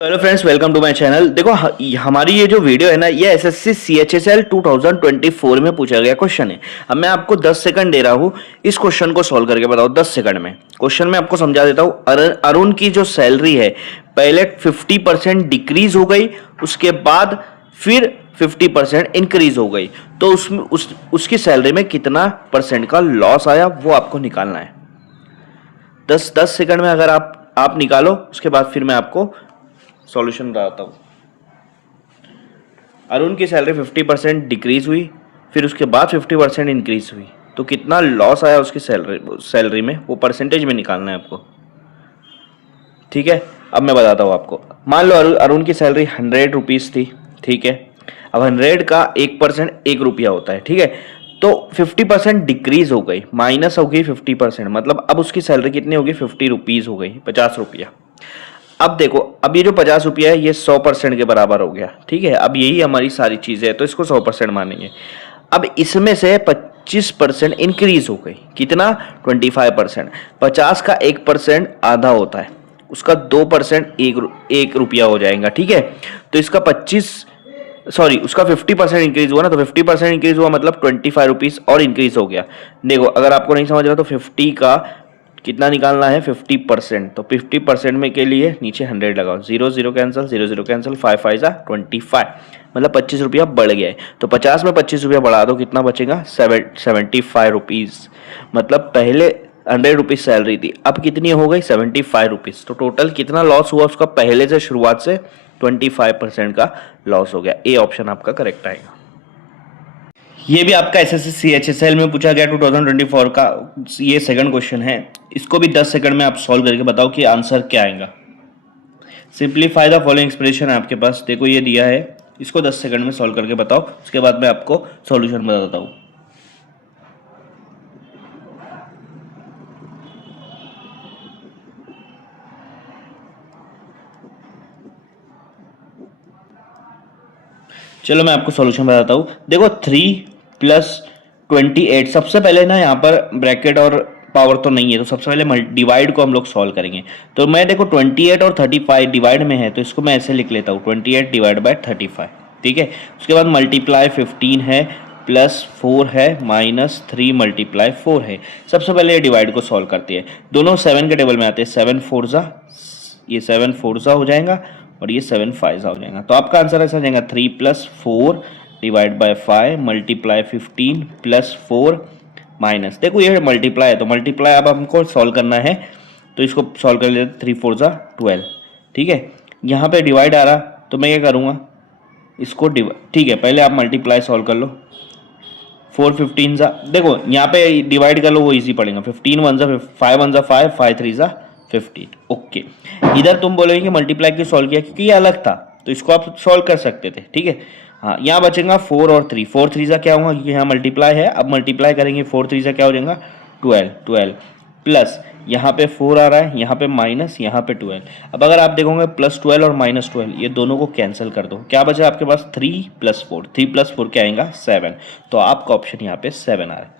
Hello friends, welcome to my channel. देखो हमारी ये जो वीडियो है ना, ये एसएससी सीएचएसएल 2024 में पूछा गया क्वेश्चन है। अब मैं आपको 10 सेकंड दे रहा हूँ, इस क्वेश्चन को सॉल्व करके बताओ 10 सेकंड में। क्वेश्चन में आपको समझा देता हूँ। अरुण की जो सैलरी है पहले 50% डिक्रीज हो गई, उसके बाद फिर 50% इंक्रीज हो गई, तो उसकी सैलरी में कितना परसेंट का लॉस आया वो आपको निकालना है। 10 सेकंड में अगर आप निकालो, उसके बाद फिर मैं आपको सॉल्यूशन बताता हूँ। अरुण की सैलरी 50% डिक्रीज हुई, फिर उसके बाद 50% इंक्रीज हुई, तो कितना लॉस आया उसकी सैलरी में, वो परसेंटेज में निकालना है आपको। ठीक है, अब मैं बताता हूँ आपको। मान लो अरुण की सैलरी 100 रुपीज़ थी। ठीक है, अब 100 का 1% 1 रुपया होता है। ठीक है, तो 50% डिक्रीज हो गई, माइनस हो गई 50%, मतलब अब उसकी सैलरी कितनी होगी, 50 रुपीज़ हो गई, 50 रुपया। अब देखो, अब ये जो 50 रुपया है ये 100% के बराबर हो गया। ठीक है, अब यही हमारी सारी चीजें है, तो इसको 100% मानेंगे। अब इसमें से 25% इंक्रीज हो गई, कितना, 25%। 50 का 1% आधा होता है, उसका 2% 1 रुपया हो जाएगा। ठीक है, तो इसका 50% इंक्रीज हुआ ना, तो 50% इंक्रीज हुआ मतलब 25 रुपीज और इंक्रीज हो गया। देखो, अगर आपको नहीं समझ रहा तो 50 का कितना निकालना है, 50%। तो 50% में के लिए नीचे 100 लगाओ, 0 0 कैंसिल, 0 0 कैंसिल, 5 5 जा 25, मतलब 25 रुपया बढ़ गया है। तो 50 में 25 रुपया बढ़ा दो, कितना बचेगा, 75 रुपीज़। मतलब पहले 100 रुपीज़ सैलरी थी, अब कितनी हो गई, 75 रुपीज़। तो टोटल कितना लॉस हुआ उसका, पहले से शुरुआत से 25% का लॉस हो गया। ए ऑप्शन आपका करेक्ट आएगा। ये भी आपका एसएससी सीएचएसएल में पूछा गया 2024 का, ये सेकंड क्वेश्चन है। इसको भी 10 सेकंड में आप सॉल्व करके बताओ कि आंसर क्या आएगा। सिंप्लीफाई द फॉलोइंग एक्सप्रेशन है आपके पास, देखो ये दिया है, इसको 10 सेकंड में सॉल्व करके बताओ, उसके बाद मैं आपको सॉल्यूशन बताता हूँ। चलो मैं आपको सॉल्यूशन बताता हूँ। देखो 3 + 28, सबसे पहले ना यहाँ पर ब्रैकेट और पावर तो नहीं है, तो सबसे पहले डिवाइड को हम लोग सॉल्व करेंगे। तो मैं देखो 28 और 35 डिवाइड में है, तो इसको मैं ऐसे लिख लेता हूँ, 28 डिवाइड बाय 35। ठीक है, उसके बाद मल्टीप्लाई 15 है, +4 है, -3 × 4 है। सबसे पहले डिवाइड को सॉल्व करते हैं, दोनों 7 के टेबल में आते हैं, 7 4 जा, ये 7 4 जा हो जाएगा, और ये 7 5 जा हो जाएगा। तो आपका आंसर ऐसा जाएगा, 3 + 4 डिवाइड बाय 5 मल्टीप्लाई 15 +4 माइनस, देखो ये मल्टीप्लाई है, तो मल्टीप्लाई अब हमको सॉल्व करना है, तो इसको सॉल्व कर लेते, 3 4 जा 12। ठीक है, यहाँ पे डिवाइड आ रहा, तो मैं क्या करूँगा, इसको ठीक है, पहले आप मल्टीप्लाई सॉल्व कर लो, 4 15 जा, देखो यहाँ पे डिवाइड कर लो, वो इजी पड़ेगा, 15 1 जा 5 1 जा 5 5 3 जा 15। ओके, इधर तुम बोलोगे कि मल्टीप्लाई क्यों सॉल्व किया, क्योंकि ये अलग था, तो इसको आप सॉल्व कर सकते थे। ठीक है, हाँ, यहाँ बचेगा 4 और 3, 4 3 जा क्या होगा, क्योंकि यहाँ मल्टीप्लाई है, अब मल्टीप्लाई करेंगे, 4 3 जा क्या हो जाएगा, 12 12 प्लस यहाँ पे 4 आ रहा है, यहाँ पे माइनस, यहाँ पे 12। अब अगर आप देखोगे +12 और -12, ये दोनों को कैंसिल कर दो, क्या बचा आपके पास, 3 + 4, 3 + 4 क्या आएगा, 7। तो आपका ऑप्शन यहाँ पे 7 आ रहा है।